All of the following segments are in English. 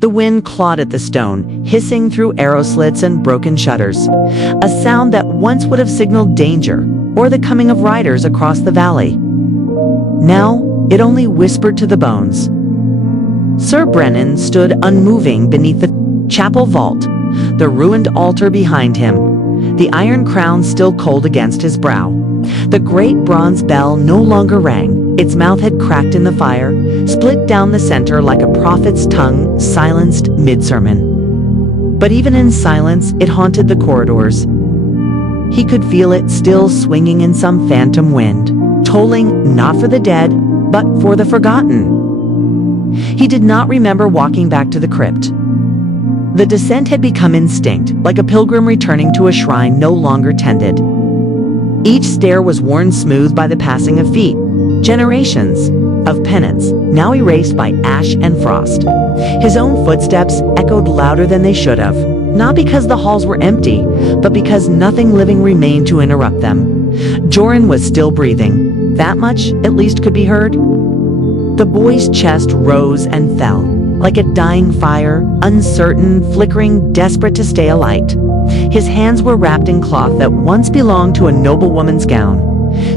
The wind clawed at the stone, hissing through arrow slits and broken shutters, a sound that once would have signaled danger or the coming of riders across the valley. Now, it only whispered to the bones. Sir Brennan stood unmoving beneath the chapel vault, the ruined altar behind him, the iron crown still cold against his brow. The great bronze bell no longer rang. Its mouth had cracked in the fire, split down the center like a prophet's tongue silenced mid-sermon. But even in silence, it haunted the corridors. He could feel it still swinging in some phantom wind, tolling not for the dead, but for the forgotten. He did not remember walking back to the crypt. The descent had become instinct, like a pilgrim returning to a shrine no longer tended. Each stair was worn smooth by the passing of feet, generations of penance, now erased by ash and frost. His own footsteps echoed louder than they should have, not because the halls were empty, but because nothing living remained to interrupt them. Joran was still breathing. That much, at least, could be heard. The boy's chest rose and fell, like a dying fire, uncertain, flickering, desperate to stay alight. His hands were wrapped in cloth that once belonged to a noblewoman's gown.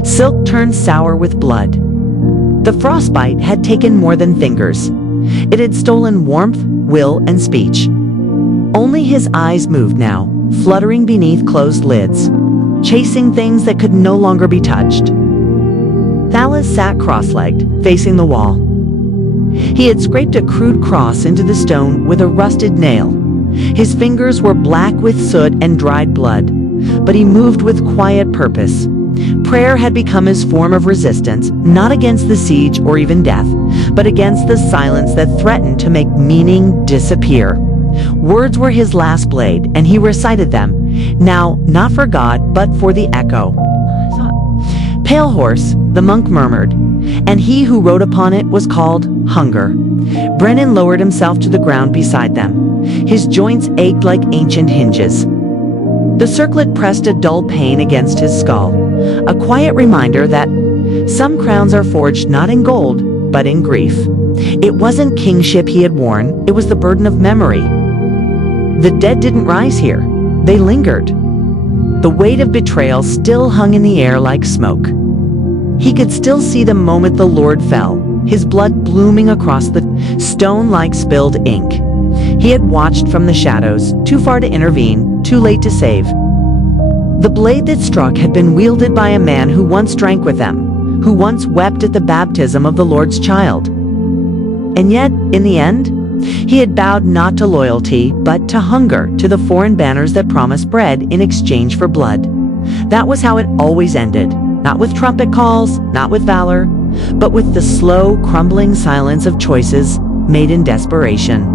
Silk turned sour with blood. The frostbite had taken more than fingers. It had stolen warmth, will, and speech. Only his eyes moved now, fluttering beneath closed lids, chasing things that could no longer be touched. Thalas sat cross-legged, facing the wall. He had scraped a crude cross into the stone with a rusted nail. His fingers were black with soot and dried blood, but he moved with quiet purpose. Prayer had become his form of resistance, not against the siege or even death, but against the silence that threatened to make meaning disappear. Words were his last blade, and he recited them, now not for God, but for the echo. Pale horse, the monk murmured, and he who rode upon it was called Hunger. Brennan lowered himself to the ground beside them. His joints ached like ancient hinges. The circlet pressed a dull pain against his skull, a quiet reminder that some crowns are forged not in gold, but in grief. It wasn't kingship he had worn, it was the burden of memory. The dead didn't rise here, they lingered. The weight of betrayal still hung in the air like smoke. He could still see the moment the Lord fell, his blood blooming across the stone like spilled ink. He had watched from the shadows, too far to intervene, too late to save. The blade that struck had been wielded by a man who once drank with them, who once wept at the baptism of the Lord's child. And yet, in the end, he had bowed not to loyalty, but to hunger, to the foreign banners that promised bread in exchange for blood. That was how it always ended, not with trumpet calls, not with valor, but with the slow, crumbling silence of choices made in desperation.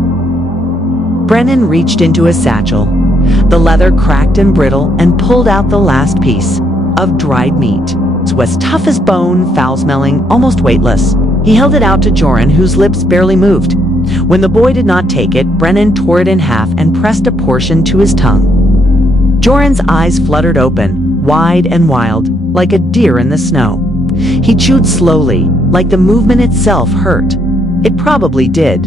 Brennan reached into his satchel. The leather cracked and brittle and pulled out the last piece of dried meat. It was tough as bone, foul-smelling, almost weightless. He held it out to Joran, whose lips barely moved. When the boy did not take it, Brennan tore it in half and pressed a portion to his tongue. Joran's eyes fluttered open, wide and wild, like a deer in the snow. He chewed slowly, like the movement itself hurt. It probably did.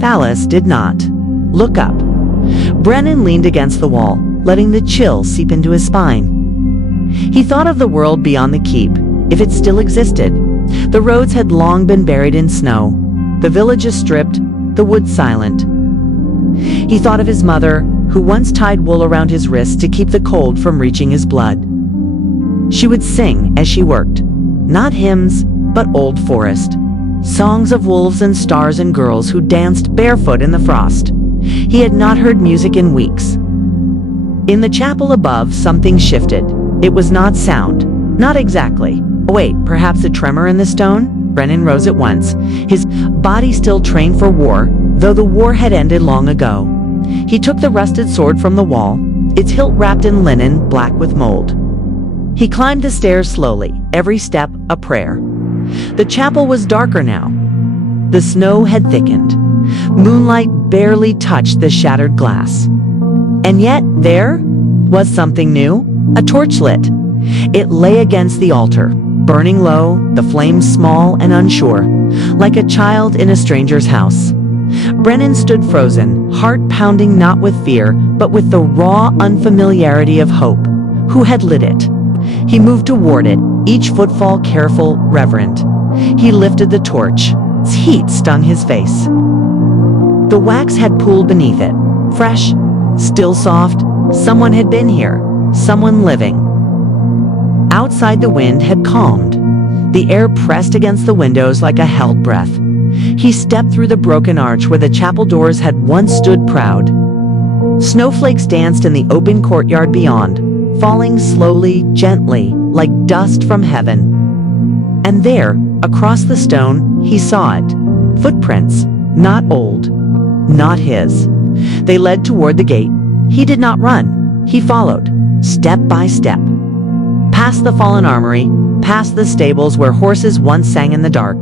Thalas did not look up. Brennan leaned against the wall, letting the chill seep into his spine. He thought of the world beyond the keep, if it still existed. The roads had long been buried in snow, the villages stripped, the woods silent. He thought of his mother, who once tied wool around his wrists to keep the cold from reaching his blood. She would sing as she worked, not hymns, but old forest. Songs of wolves and stars and girls who danced barefoot in the frost. He had not heard music in weeks. In the chapel above, something shifted. It was not sound. Not exactly. Wait, perhaps a tremor in the stone? Brennan rose at once, his body still trained for war, though the war had ended long ago. He took the rusted sword from the wall, its hilt wrapped in linen, black with mold. He climbed the stairs slowly, every step a prayer. The chapel was darker now. The snow had thickened. Moonlight barely touched the shattered glass. And yet, there was something new, a torch lit. It lay against the altar, burning low, the flames small and unsure, like a child in a stranger's house. Brennan stood frozen, heart pounding not with fear, but with the raw unfamiliarity of hope. Who had lit it? He moved toward it, each footfall careful, reverent. He lifted the torch. Its heat stung his face. The wax had pooled beneath it, fresh, still soft. Someone had been here, someone living. Outside, the wind had calmed. The air pressed against the windows like a held breath. He stepped through the broken arch where the chapel doors had once stood proud. Snowflakes danced in the open courtyard beyond, falling slowly, gently, like dust from heaven. And there, across the stone, he saw it. Footprints, not old, not his. They led toward the gate. He did not run. He followed, step by step. Past the fallen armory, past the stables where horses once sang in the dark,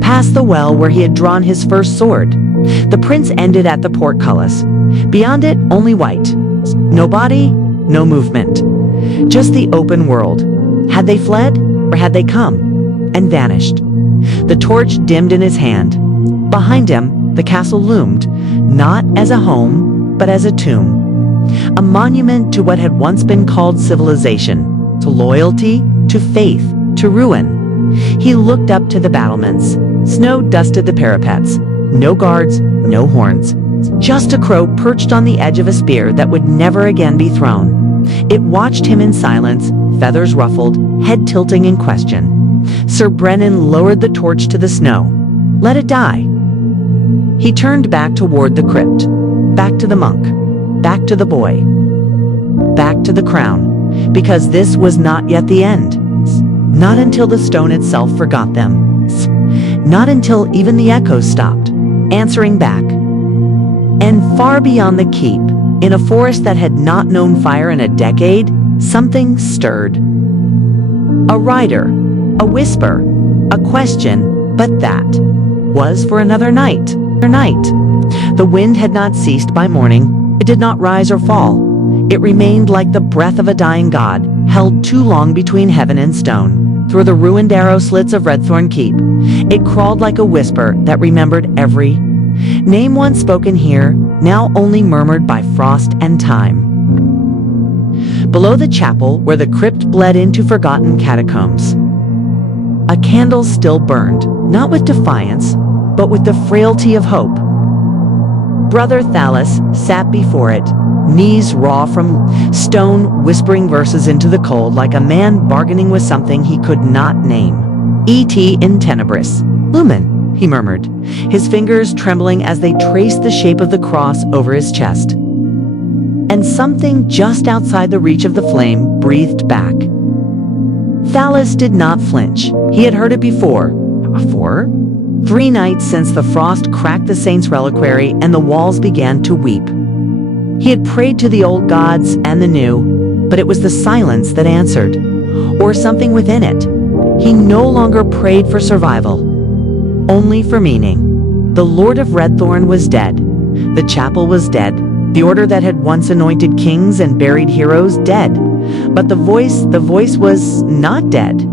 past the well where he had drawn his first sword. The prince ended at the portcullis. Beyond it, only white. No body, no movement. Just the open world. Had they fled, or had they come and vanished? The torch dimmed in his hand. Behind him, the castle loomed, not as a home, but as a tomb. A monument to what had once been called civilization, to loyalty, to faith, to ruin. He looked up to the battlements. Snow dusted the parapets. No guards, no horns. Just a crow perched on the edge of a spear that would never again be thrown. It watched him in silence, feathers ruffled, head tilting in question. Sir Brennan lowered the torch to the snow. Let it die. He turned back toward the crypt, back to the monk, back to the boy, back to the crown, because this was not yet the end. Not until the stone itself forgot them. Not until even the echoes stopped, answering back. And far beyond the keep, in a forest that had not known fire in a decade, something stirred. A rider, a whisper, a question, but that was for another night. The wind had not ceased by morning. It did not rise or fall. It remained like the breath of a dying god, held too long between heaven and stone. Through the ruined arrow slits of Redthorn Keep, it crawled like a whisper that remembered every name once spoken here, now only murmured by frost and time. Below the chapel, where the crypt bled into forgotten catacombs, a candle still burned, not with defiance, but with the frailty of hope. Brother Thallus sat before it, knees raw from stone, whispering verses into the cold like a man bargaining with something he could not name. Et in tenebris. Lumen, he murmured, his fingers trembling as they traced the shape of the cross over his chest. And something just outside the reach of the flame breathed back. Thallus did not flinch. He had heard it before. 3 nights since the frost cracked the saint's reliquary and the walls began to weep. He had prayed to the old gods and the new, but it was the silence that answered, or something within it. He no longer prayed for survival, only for meaning. The Lord of Redthorn was dead. The chapel was dead. The order that had once anointed kings and buried heroes, dead. But the voice was not dead.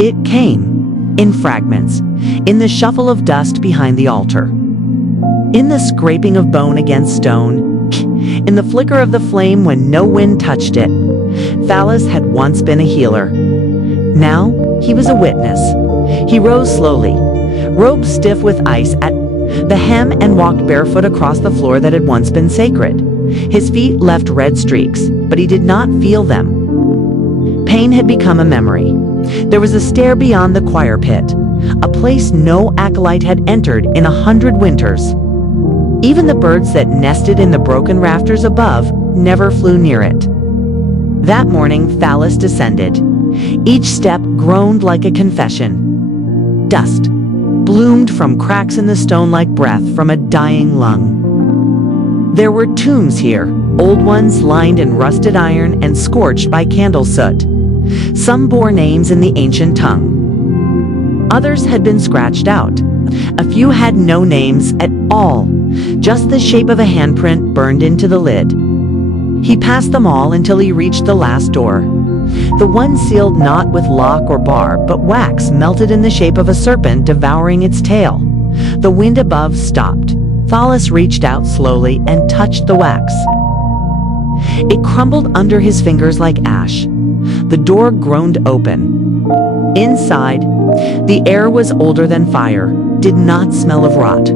It came, in fragments, in the shuffle of dust behind the altar, in the scraping of bone against stone, in the flicker of the flame when no wind touched it. Thallus had once been a healer. Now he was a witness. He rose slowly, robed stiff with ice at the hem, and walked barefoot across the floor that had once been sacred. His feet left red streaks, but he did not feel them. Pain had become a memory. There was a stair beyond the choir pit, a place no acolyte had entered in 100 winters. Even the birds that nested in the broken rafters above never flew near it. That morning, Thallus descended. Each step groaned like a confession. Dust bloomed from cracks in the stone like breath from a dying lung. There were tombs here, old ones lined in rusted iron and scorched by candle soot. Some bore names in the ancient tongue. Others had been scratched out. A few had no names at all, just the shape of a handprint burned into the lid. He passed them all until he reached the last door. The one sealed not with lock or bar, but wax melted in the shape of a serpent devouring its tail. The wind above stopped. Thalas reached out slowly and touched the wax. It crumbled under his fingers like ash. The door groaned open. Inside, the air was older than fire, did not smell of rot,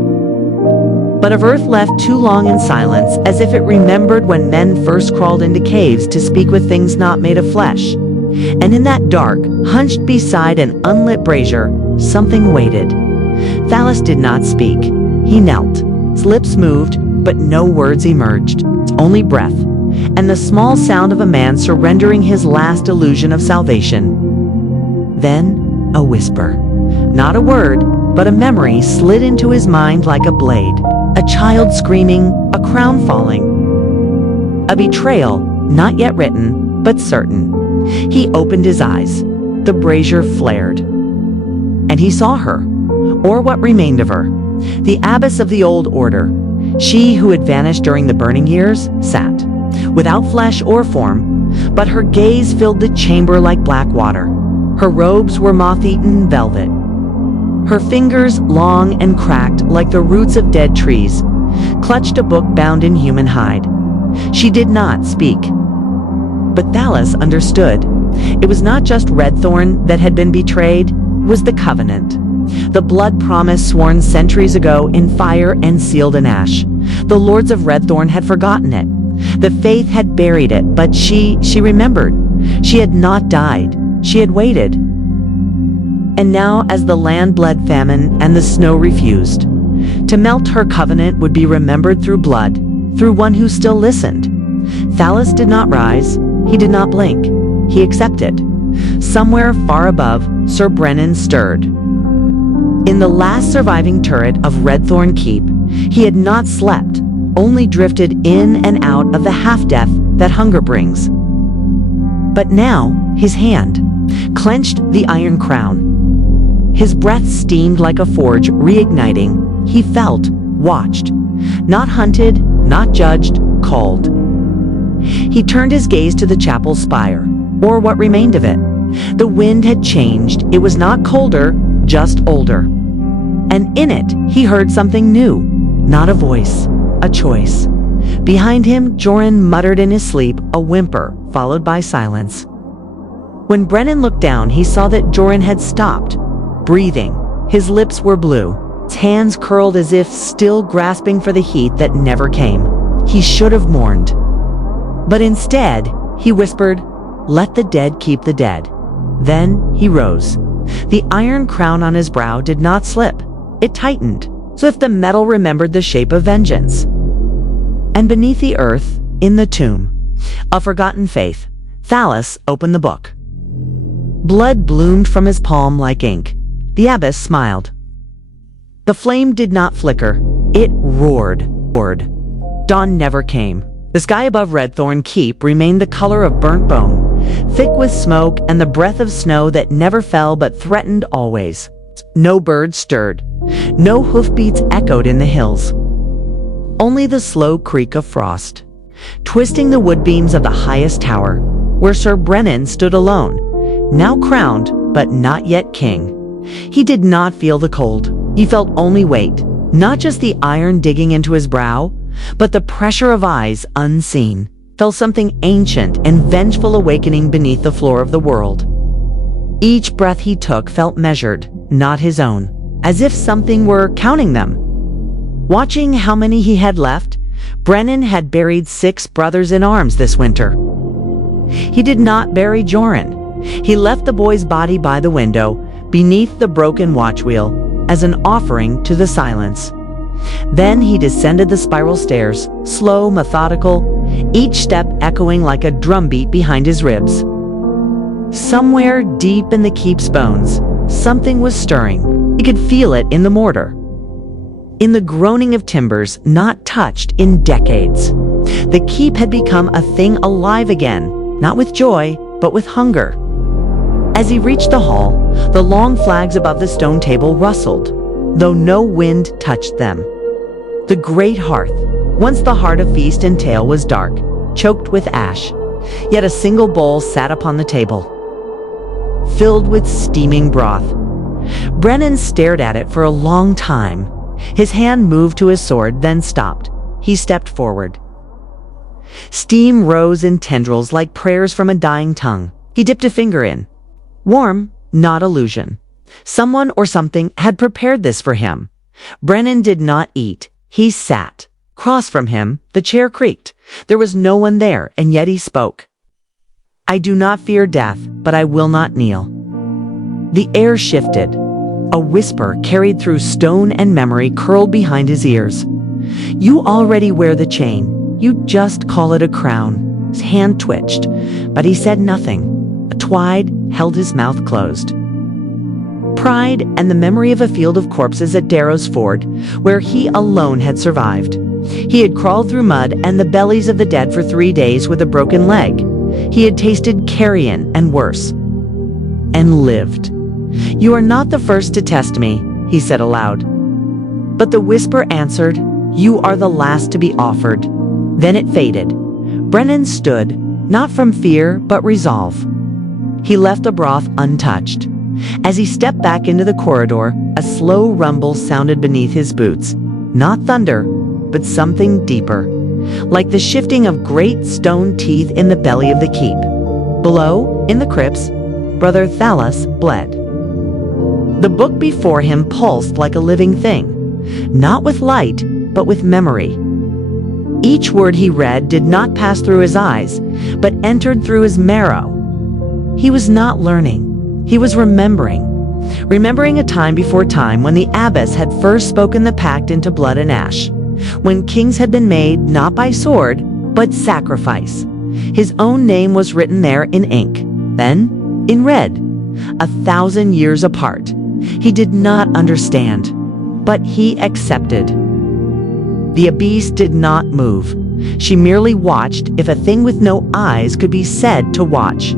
but of earth left too long in silence, as if it remembered when men first crawled into caves to speak with things not made of flesh. And in that dark, hunched beside an unlit brazier, something waited. Thalas did not speak. He knelt. His lips moved, but no words emerged, only breath, and the small sound of a man surrendering his last illusion of salvation. Then, a whisper. Not a word, but a memory slid into his mind like a blade. A child screaming, a crown falling. A betrayal, not yet written, but certain. He opened his eyes. The brazier flared. And he saw her, or what remained of her. The abbess of the old order, she who had vanished during the burning years, sat, without flesh or form, but her gaze filled the chamber like black water. Her robes were moth-eaten velvet. Her fingers, long and cracked like the roots of dead trees, clutched a book bound in human hide. She did not speak. But Thalas understood. It was not just Redthorn that had been betrayed, it was the covenant. The blood promise sworn centuries ago in fire and sealed in ash. The lords of Redthorn had forgotten it. The faith had buried it, but she remembered. She had not died. She had waited. And now, as the land bled famine and the snow refused, to melt her covenant would be remembered through blood, through one who still listened. Thalas did not rise. He did not blink. He accepted. Somewhere far above, Sir Brennan stirred. In the last surviving turret of Redthorn Keep, he had not slept, only drifted in and out of the half-death that hunger brings. But now, his hand clenched the iron crown. His breath steamed like a forge, reigniting. He felt, watched, not hunted, not judged, called. He turned his gaze to the chapel spire, or what remained of it. The wind had changed. It was not colder, just older. And in it, he heard something new. Not a voice, a choice. Behind him, Joran muttered in his sleep, a whimper, followed by silence. When Brennan looked down, he saw that Joran had stopped, breathing. His lips were blue, his hands curled as if still grasping for the heat that never came. He should have mourned. But instead, he whispered, "Let the dead keep the dead." Then he rose. The iron crown on his brow did not slip. It tightened, so if the metal remembered the shape of vengeance. And beneath the earth, in the tomb, a forgotten faith, Thalas opened the book. Blood bloomed from his palm like ink. The abbess smiled. The flame did not flicker. It roared. Dawn never came. The sky above Redthorn Keep remained the color of burnt bone, thick with smoke and the breath of snow that never fell but threatened always. No bird stirred. No hoofbeats echoed in the hills. Only the slow creak of frost, twisting the wood beams of the highest tower, where Sir Brennan stood alone, now crowned, but not yet king. He did not feel the cold. He felt only weight, not just the iron digging into his brow, but the pressure of eyes unseen. Felt something ancient and vengeful awakening beneath the floor of the world. Each breath he took felt measured, not his own, as if something were counting them. Watching how many he had left, Brennan had buried 6 brothers in arms this winter. He did not bury Joran. He left the boy's body by the window, beneath the broken watch wheel, as an offering to the silence. Then he descended the spiral stairs, slow, methodical, each step echoing like a drumbeat behind his ribs. Somewhere deep in the keep's bones, something was stirring. He could feel it in the mortar, in the groaning of timbers not touched in decades. The keep had become a thing alive again, not with joy, but with hunger. As he reached the hall, the long flags above the stone table rustled, though no wind touched them. The great hearth, once the heart of feast and tale, was dark, choked with ash, yet a single bowl sat upon the table, filled with steaming broth. Brennan stared at it for a long time. His hand moved to his sword, then stopped. He stepped forward. Steam rose in tendrils like prayers from a dying tongue. He dipped a finger in. Warm, not illusion. Someone or something had prepared this for him. Brennan did not eat. He sat. Across from him, the chair creaked. There was no one there, and yet he spoke. I do not fear death, but I will not kneel. The air shifted. A whisper carried through stone and memory curled behind his ears. You already wear the chain. You just call it a crown. His hand twitched, but he said nothing. A twide held his mouth closed. Pride and the memory of a field of corpses at Darrow's Ford, where he alone had survived. He had crawled through mud and the bellies of the dead for 3 days with a broken leg. He had tasted carrion and worse. And lived. You are not the first to test me, he said aloud. But the whisper answered, you are the last to be offered. Then it faded. Brennan stood, not from fear, but resolve. He left the broth untouched. As he stepped back into the corridor, a slow rumble sounded beneath his boots. Not thunder, but something deeper, like the shifting of great stone teeth in the belly of the keep. Below, in the crypts, Brother Thalos bled. The book before him pulsed like a living thing, not with light, but with memory. Each word he read did not pass through his eyes, but entered through his marrow. He was not learning. He was remembering. Remembering a time before time when the abbess had first spoken the pact into blood and ash. When kings had been made not by sword, but sacrifice. His own name was written there in ink, then in red, 1,000 years apart. He did not understand, but he accepted. The abbess did not move. She merely watched if a thing with no eyes could be said to watch.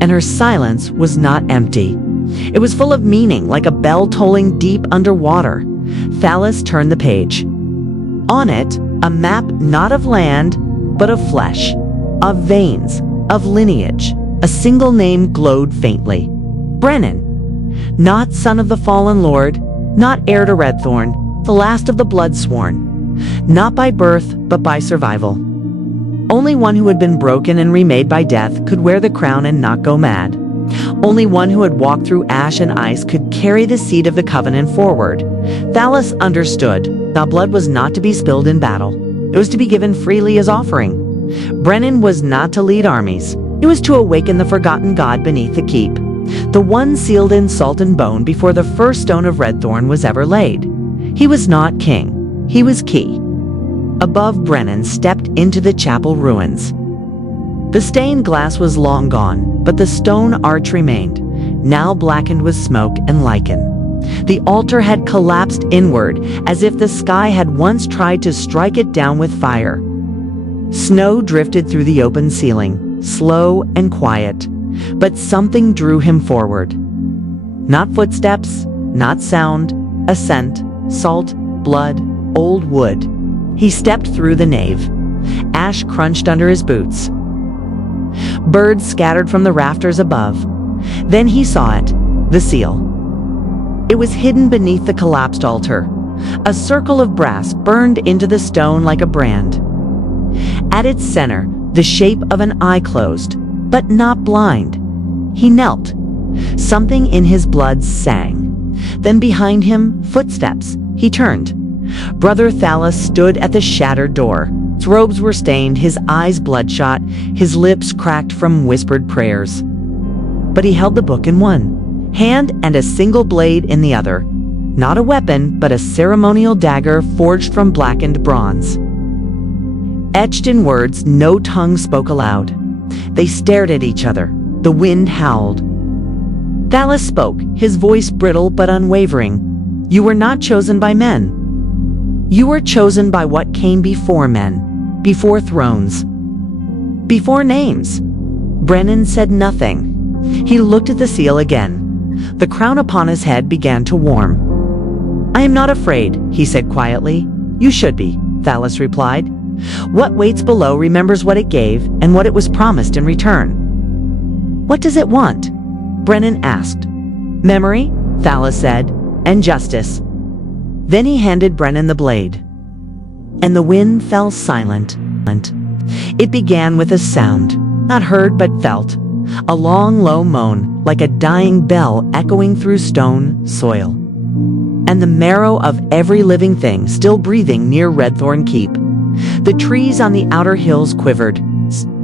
And her silence was not empty. It was full of meaning, like a bell tolling deep underwater. Thalos turned the page. On it, a map not of land, but of flesh, of veins, of lineage. A single name glowed faintly. Brennan. Not son of the fallen lord, not heir to Redthorn, the last of the blood sworn. Not by birth, but by survival. Only one who had been broken and remade by death could wear the crown and not go mad. Only one who had walked through ash and ice could carry the seed of the covenant forward. Thalos understood that blood was not to be spilled in battle. It was to be given freely as offering. Brennan was not to lead armies. It was to awaken the forgotten god beneath the keep, the one sealed in salt and bone before the first stone of Redthorn was ever laid. He was not king. He was key. Above, Brennan stepped into the chapel ruins. The stained glass was long gone, but the stone arch remained, now blackened with smoke and lichen. The altar had collapsed inward, as if the sky had once tried to strike it down with fire. Snow drifted through the open ceiling, slow and quiet, but something drew him forward. Not footsteps, not sound, a scent, salt, blood, old wood. He stepped through the nave. Ash crunched under his boots. Birds scattered from the rafters above. Then he saw it, the seal. It was hidden beneath the collapsed altar. A circle of brass burned into the stone like a brand. At its center, the shape of an eye closed, but not blind. He knelt. Something in his blood sang. Then behind him, footsteps. He turned. Brother Thalos stood at the shattered door. His robes were stained, his eyes bloodshot, his lips cracked from whispered prayers. But he held the book in one hand and a single blade in the other. Not a weapon, but a ceremonial dagger forged from blackened bronze. Etched in words no tongue spoke aloud. They stared at each other. The wind howled. Thalos spoke, his voice brittle but unwavering. You were not chosen by men. You were chosen by what came before men, before thrones, before names. Brennan said nothing. He looked at the seal again. The crown upon his head began to warm. I am not afraid, he said quietly. You should be, Thalos replied. What waits below remembers what it gave and what it was promised in return. What does it want? Brennan asked. Memory? Thalas said, "and justice." Then he handed Brennan the blade. And the wind fell silent. It began with a sound, not heard but felt, a long, low moan, like a dying bell echoing through stone soil. And the marrow of every living thing still breathing near Redthorn Keep. The trees on the outer hills quivered,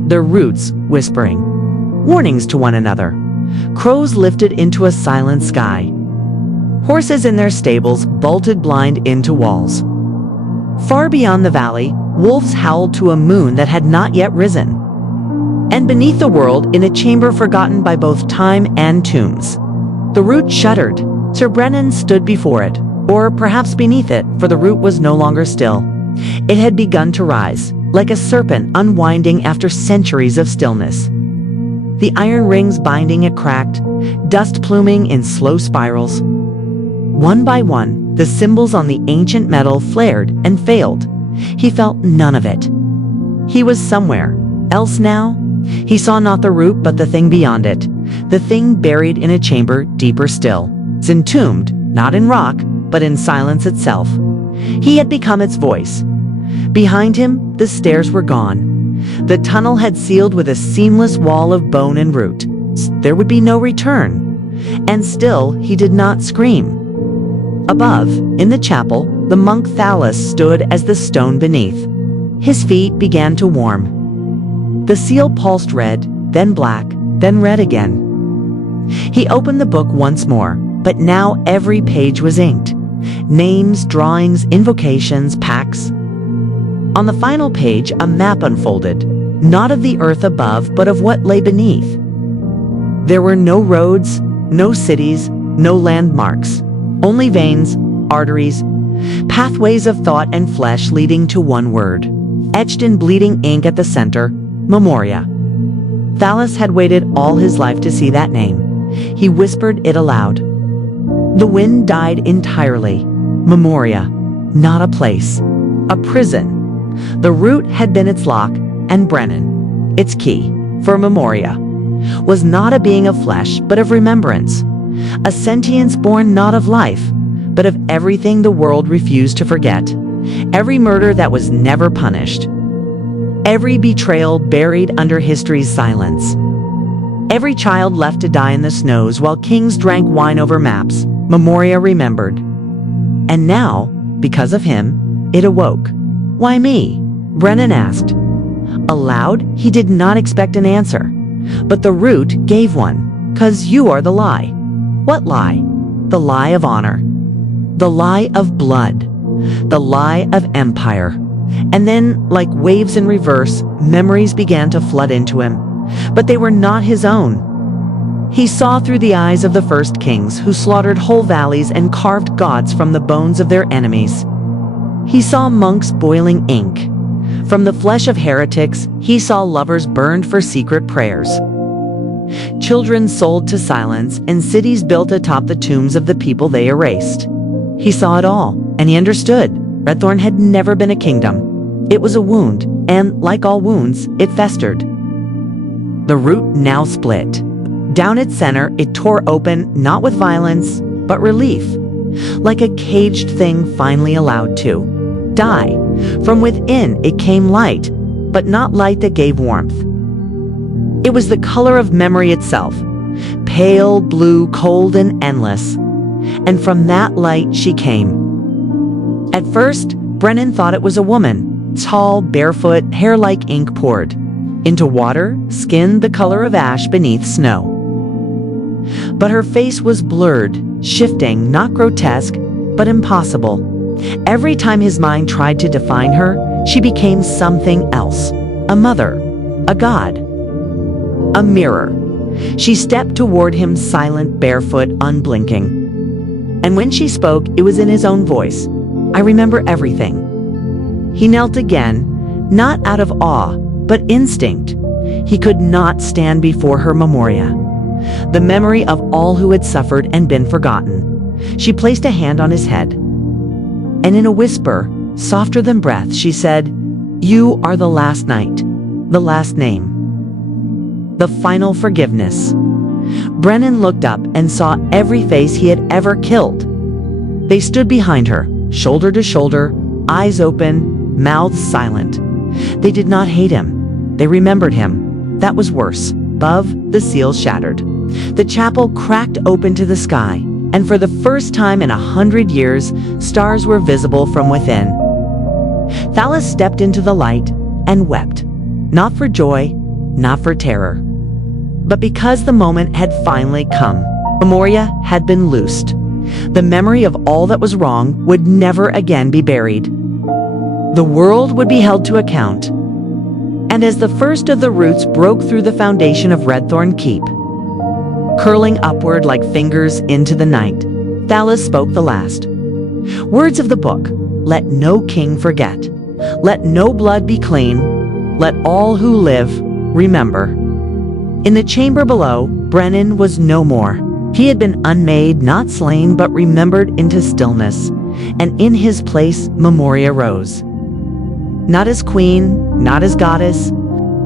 their roots whispering warnings to one another. Crows lifted into a silent sky. Horses in their stables bolted blind into walls. Far beyond the valley, wolves howled to a moon that had not yet risen. And beneath the world, in a chamber forgotten by both time and tombs, the root shuddered. Sir Brennan stood before it, or perhaps beneath it, for the root was no longer still. It had begun to rise, like a serpent unwinding after centuries of stillness. The iron rings binding it cracked, dust pluming in slow spirals. One by one, the symbols on the ancient metal flared and failed. He felt none of it. He was somewhere else now. He saw not the root but the thing beyond it, the thing buried in a chamber deeper still, entombed, not in rock, but in silence itself. He had become its voice. Behind him, the stairs were gone. The tunnel had sealed with a seamless wall of bone and root. There would be no return. And still, he did not scream. Above, in the chapel, the monk Thalas stood as the stone beneath. His feet began to warm. The seal pulsed red, then black, then red again. He opened the book once more, but now every page was inked. Names, drawings, invocations, pacts. On the final page, a map unfolded, not of the earth above, but of what lay beneath. There were no roads, no cities, no landmarks, only veins, arteries, pathways of thought and flesh leading to one word, etched in bleeding ink at the center, Memoria. Thalas had waited all his life to see that name. He whispered it aloud. The wind died entirely. Memoria, not a place, a prison. The root had been its lock, and Brennan, its key, for Memoria, was not a being of flesh, but of remembrance, a sentience born not of life, but of everything the world refused to forget, every murder that was never punished, every betrayal buried under history's silence, every child left to die in the snows while kings drank wine over maps. Memoria remembered. And now, because of him, it awoke. "Why me?" Brennan asked. Aloud, he did not expect an answer. But the root gave one. "'Cause you are the lie." "What lie?" "The lie of honor. The lie of blood. The lie of empire." And then, like waves in reverse, memories began to flood into him. But they were not his own. He saw through the eyes of the first kings who slaughtered whole valleys and carved gods from the bones of their enemies. He saw monks boiling ink. From the flesh of heretics, he saw lovers burned for secret prayers. Children sold to silence, and cities built atop the tombs of the people they erased. He saw it all, and he understood. Redthorn had never been a kingdom. It was a wound, and, like all wounds, it festered. The root now split. Down its center, it tore open, not with violence, but relief. Like a caged thing finally allowed to die. From within, it came light, but not light that gave warmth. It was the color of memory itself, pale, blue, cold, and endless. And from that light, she came. At first, Brennan thought it was a woman, tall, barefoot, hair like ink poured into water, skin the color of ash beneath snow. But her face was blurred, shifting, not grotesque, but impossible. Every time his mind tried to define her, she became something else. A mother, a god, a mirror. She stepped toward him, silent, barefoot, unblinking. And when she spoke, it was in his own voice. "I remember everything." He knelt again, not out of awe, but instinct. He could not stand before her Memoria, the memory of all who had suffered and been forgotten. She placed a hand on his head, and in a whisper, softer than breath, she said, "You are the last night, the last name, the final forgiveness." Brennan looked up and saw every face he had ever killed. They stood behind her, shoulder to shoulder, eyes open, mouths silent. They did not hate him. They remembered him. That was worse. Above, the seals shattered. The chapel cracked open to the sky, and for the first time in 100 years, stars were visible from within. Thalas stepped into the light and wept, not for joy, not for terror, but because the moment had finally come. Memoria had been loosed. The memory of all that was wrong would never again be buried. The world would be held to account. And as the first of the roots broke through the foundation of Redthorn Keep, curling upward like fingers into the night, Thalas spoke the last. Words of the book: let no king forget. Let no blood be clean. Let all who live remember. In the chamber below, Brennan was no more. He had been unmade, not slain, but remembered into stillness. And in his place, Memoria rose. Not as queen, not as goddess,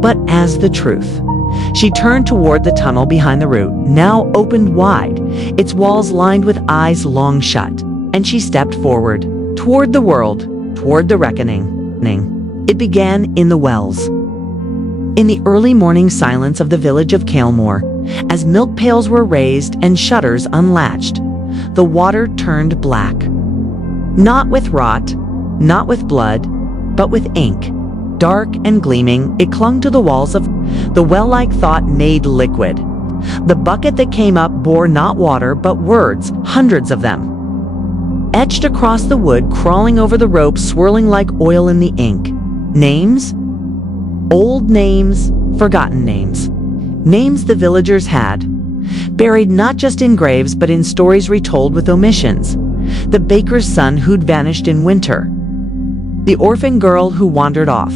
but as the truth. She turned toward the tunnel behind the root, now opened wide, its walls lined with eyes long shut. And she stepped forward, toward the world, toward the reckoning. It began in the wells. In the early morning silence of the village of Kaelmore, as milk pails were raised and shutters unlatched, the water turned black. Not with rot, not with blood, but with ink. Dark and gleaming, it clung to the walls of the well-like thought made liquid. The bucket that came up bore not water, but words, hundreds of them. Etched across the wood, crawling over the rope, swirling like oil in the ink. Names? Old names, forgotten names. Names the villagers had. Buried not just in graves, but in stories retold with omissions. The baker's son who'd vanished in winter. The orphan girl who wandered off.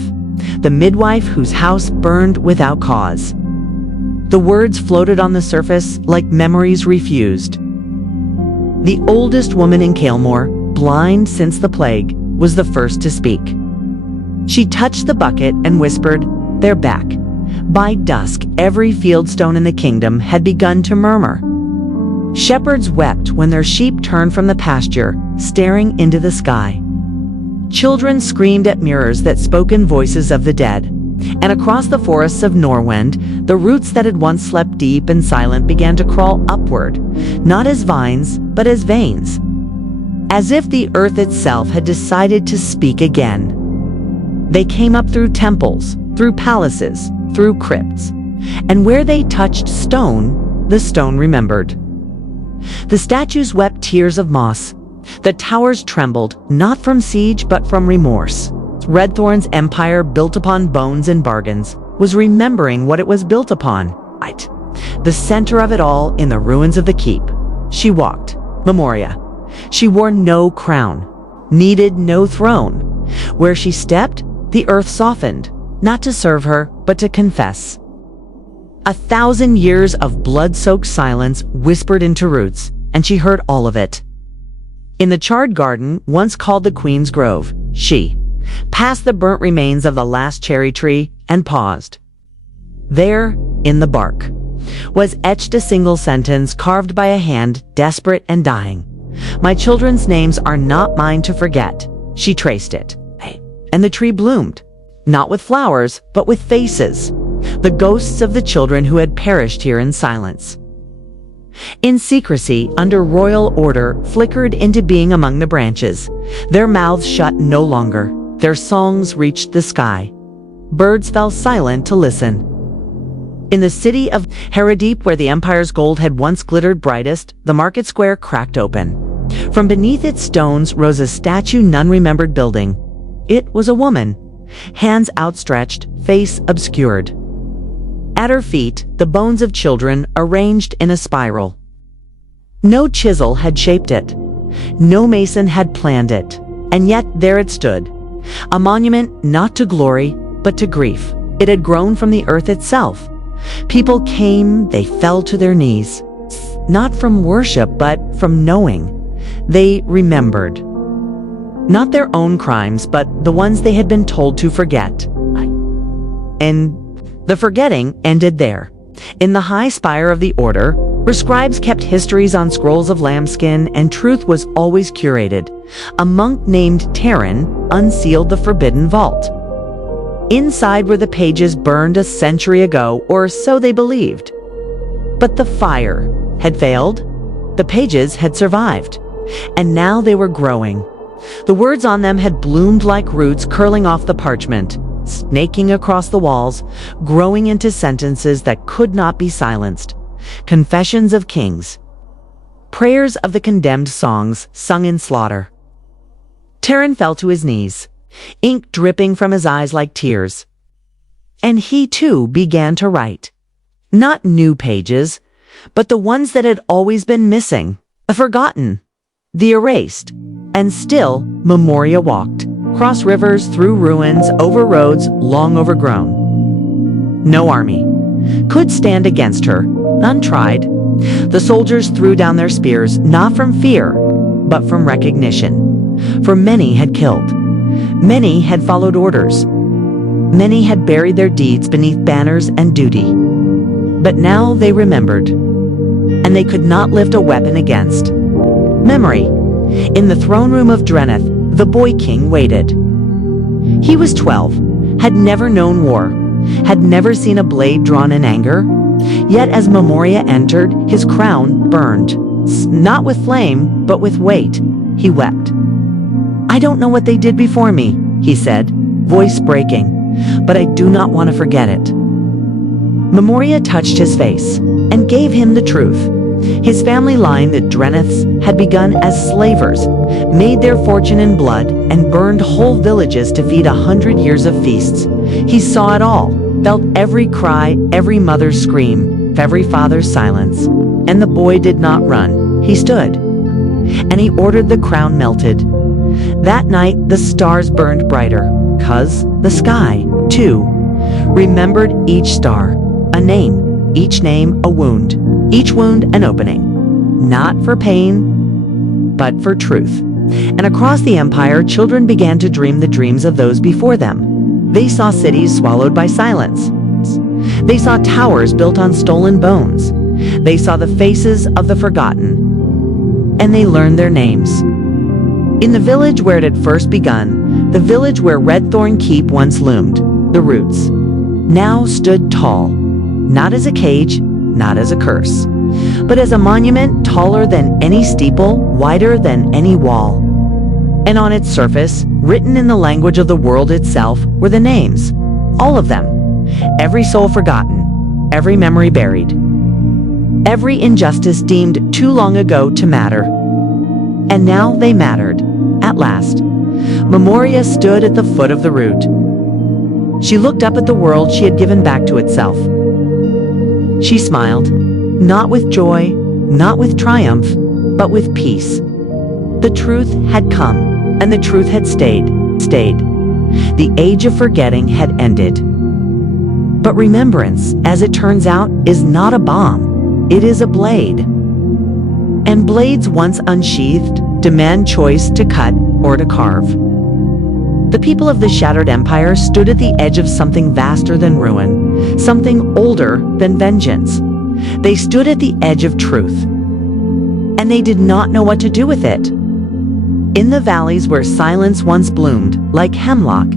The midwife whose house burned without cause. The words floated on the surface like memories refused. The oldest woman in Kaelmore, blind since the plague, was the first to speak. She touched the bucket and whispered, "They're back." By dusk, every fieldstone in the kingdom had begun to murmur. Shepherds wept when their sheep turned from the pasture, staring into the sky. Children screamed at mirrors that spoke in voices of the dead. And across the forests of Norwend, the roots that had once slept deep and silent began to crawl upward, not as vines, but as veins. As if the earth itself had decided to speak again. They came up through temples, through palaces, through crypts. And where they touched stone, the stone remembered. The statues wept tears of moss. The towers trembled, not from siege, but from remorse. Redthorn's empire, built upon bones and bargains, was remembering what it was built upon. The center of it all, in the ruins of the keep. She walked, Memoria. She wore no crown, needed no throne. Where she stepped, the earth softened, not to serve her, but to confess. 1,000 years of blood-soaked silence whispered into roots, and she heard all of it. In the charred garden, once called the Queen's Grove, she passed the burnt remains of the last cherry tree and paused. There, in the bark, was etched a single sentence carved by a hand desperate and dying. "My children's names are not mine to forget." She traced it. And the tree bloomed, not with flowers, but with faces, the ghosts of the children who had perished here in silence. In secrecy, under royal order, flickered into being among the branches. Their mouths shut no longer. Their songs reached the sky. Birds fell silent to listen. In the city of Heredeep, where the empire's gold had once glittered brightest, the market square cracked open. From beneath its stones rose a statue none remembered building. It was a woman, hands outstretched, face obscured. At her feet, the bones of children arranged in a spiral. No chisel had shaped it. No mason had planned it. And yet there it stood. A monument not to glory, but to grief. It had grown from the earth itself. People came, they fell to their knees. Not from worship, but from knowing. They remembered. Not their own crimes, but the ones they had been told to forget. And the forgetting ended there. In the high spire of the order, where scribes kept histories on scrolls of lambskin and truth was always curated, a monk named Taran unsealed the forbidden vault. Inside were the pages burned a century ago, or so they believed. But the fire had failed. The pages had survived, and now they were growing. The words on them had bloomed like roots curling off the parchment, snaking across the walls, growing into sentences that could not be silenced. Confessions of kings. Prayers of the condemned, songs sung in slaughter. Taran fell to his knees, ink dripping from his eyes like tears. And he too began to write. Not new pages, but the ones that had always been missing, the forgotten, the erased. And still, Memoria walked, across rivers, through ruins, over roads long overgrown. No army could stand against her, none tried. The soldiers threw down their spears, not from fear, but from recognition. For many had killed. Many had followed orders. Many had buried their deeds beneath banners and duty. But now they remembered, and they could not lift a weapon against memory. In the throne room of Dreneth, the boy king waited. He was 12, had never known war, had never seen a blade drawn in anger. Yet as Memoria entered, his crown burned, not with flame, but with weight. He wept. "I don't know what they did before me," he said, voice breaking, "but I do not want to forget it." Memoria touched his face and gave him the truth. His family line, the Dreneths, had begun as slavers, made their fortune in blood, and burned whole villages to feed 100 years of feasts. He saw it all, felt every cry, every mother's scream, every father's silence. And the boy did not run. He stood. And he ordered the crown melted. That night, the stars burned brighter, 'cause the sky, too, remembered each star, a name, each name a wound, each wound an opening, not for pain, but for truth. And across the empire, children began to dream the dreams of those before them. They saw cities swallowed by silence. They saw towers built on stolen bones. They saw the faces of the forgotten, and they learned their names. In the village where it had first begun, the village where Redthorn Keep once loomed, the roots now stood tall. Not as a cage, not as a curse, but as a monument taller than any steeple, wider than any wall. And on its surface, written in the language of the world itself, were the names, all of them, every soul forgotten, every memory buried, every injustice deemed too long ago to matter. And now they mattered, at last. Memoria stood at the foot of the root. She looked up at the world she had given back to itself. She smiled, not with joy, not with triumph, but with peace. The truth had come, and the truth had stayed. The age of forgetting had ended. But remembrance, as it turns out, is not a bomb. It is a blade. And blades once unsheathed demand choice to cut or to carve. The people of the shattered empire stood at the edge of something vaster than ruin, something older than vengeance. They stood at the edge of truth, and they did not know what to do with it. In the valleys where silence once bloomed, like hemlock,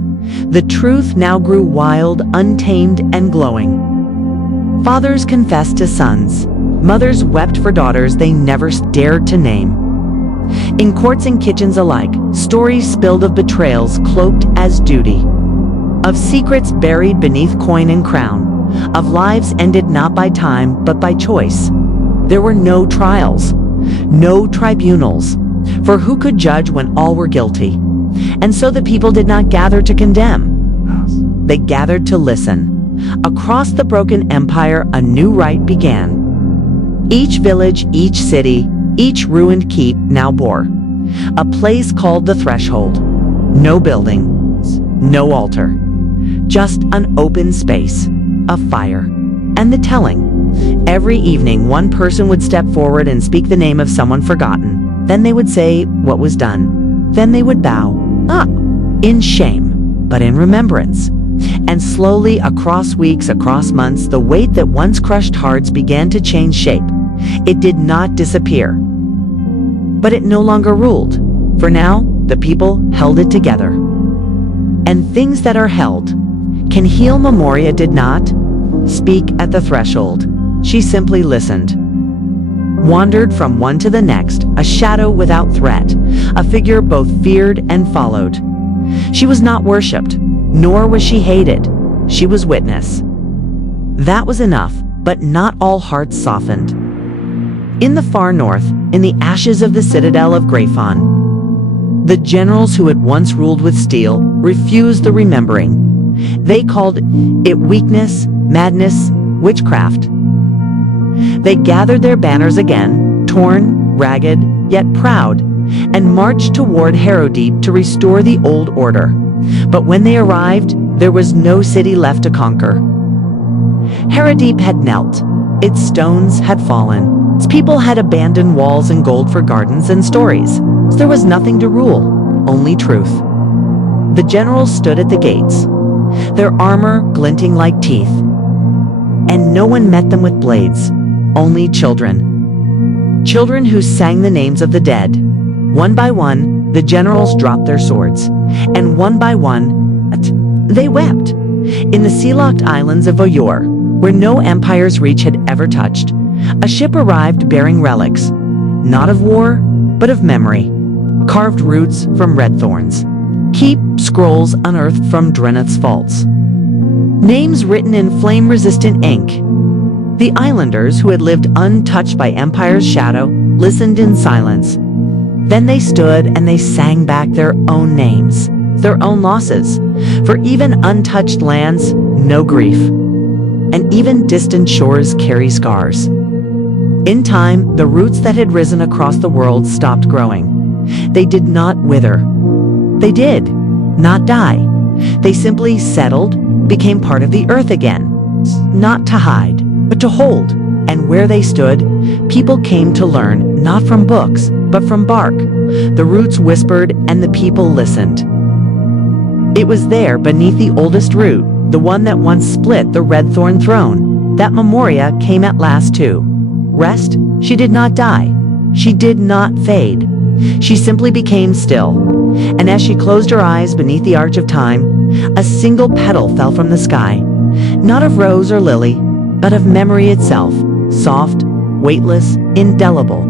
the truth now grew wild, untamed, and glowing. Fathers confessed to sons. Mothers wept for daughters they never dared to name. In courts and kitchens alike, stories spilled of betrayals cloaked as duty, of secrets buried beneath coin and crown, of lives ended not by time but by choice. There were no trials, no tribunals, for who could judge when all were guilty? And so the people did not gather to condemn. They gathered to listen. Across the broken empire, a new rite began. Each village, each city, each ruined keep now bore a place called the Threshold. No building, no altar, just an open space, a fire, and the telling. Every evening, one person would step forward and speak the name of someone forgotten. Then they would say what was done. Then they would bow, not in shame, but in remembrance. And slowly, across weeks, across months, the weight that once crushed hearts began to change shape. It did not disappear, but it no longer ruled. For now, the people held it together. And things that are held can heal. Memoria did not speak at the threshold. She simply listened. Wandered from one to the next, a shadow without threat, a figure both feared and followed. She was not worshipped, nor was she hated. She was witness. That was enough, but not all hearts softened. In the far north, in the ashes of the citadel of Grayfon, the generals who had once ruled with steel refused the remembering. They called it weakness, madness, witchcraft. They gathered their banners again, torn, ragged, yet proud, and marched toward Harrowdeep to restore the old order. But when they arrived, there was no city left to conquer. Harrowdeep had knelt. Its stones had fallen. Its people had abandoned walls and gold for gardens and stories. There was nothing to rule, only truth. The generals stood at the gates, their armor glinting like teeth, and no one met them with blades. Only children. Children who sang the names of the dead. One by one, the generals dropped their swords, and one by one, they wept. In the sea-locked islands of Voyor, where no empire's reach had ever touched, a ship arrived bearing relics, not of war, but of memory. Carved roots from red thorns. Keep scrolls unearthed from Dreneth's vaults. Names written in flame-resistant ink. The islanders, who had lived untouched by Empire's shadow, listened in silence. Then they stood and they sang back their own names, their own losses. For even untouched lands know grief, and even distant shores carry scars. In time, the roots that had risen across the world stopped growing. They did not wither. They did not die. They simply settled, became part of the earth again, not to hide, but to hold. And where they stood, people came to learn, not from books, but from bark. The roots whispered and the people listened. It was there, beneath the oldest root, the one that once split the red thorn throne, that Memoria came at last to rest. She did not die. She did not fade. She simply became still. And as she closed her eyes beneath the arch of time, a single petal fell from the sky, not of rose or lily, but of memory itself, soft, weightless, indelible.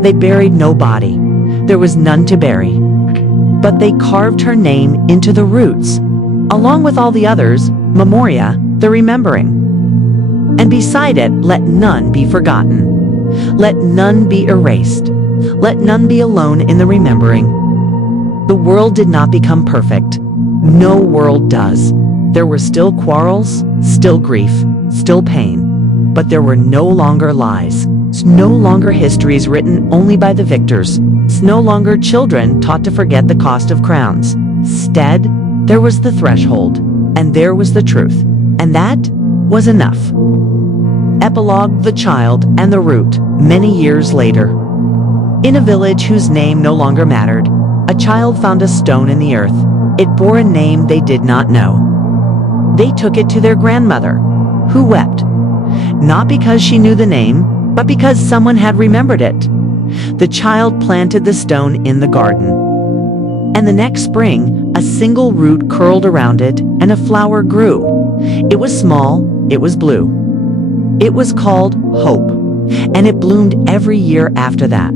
They buried no body. There was none to bury. But they carved her name into the roots, along with all the others, Memoria, the remembering. And beside it, let none be forgotten. Let none be erased. Let none be alone in the remembering. The world did not become perfect. No world does. There were still quarrels, still grief, still pain, but there were no longer lies. No longer histories written only by the victors. No longer children taught to forget the cost of crowns. Instead, there was the threshold, and there was the truth, and that was enough. Epilogue: The Child and the Root. Many years later, in a village whose name no longer mattered, a child found a stone in the earth. It bore a name they did not know. They took it to their grandmother, who wept, not because she knew the name, but because someone had remembered it. The child planted the stone in the garden, and the next spring, a single root curled around it, and a flower grew. It was small, it was blue. It was called Hope, and it bloomed every year after that.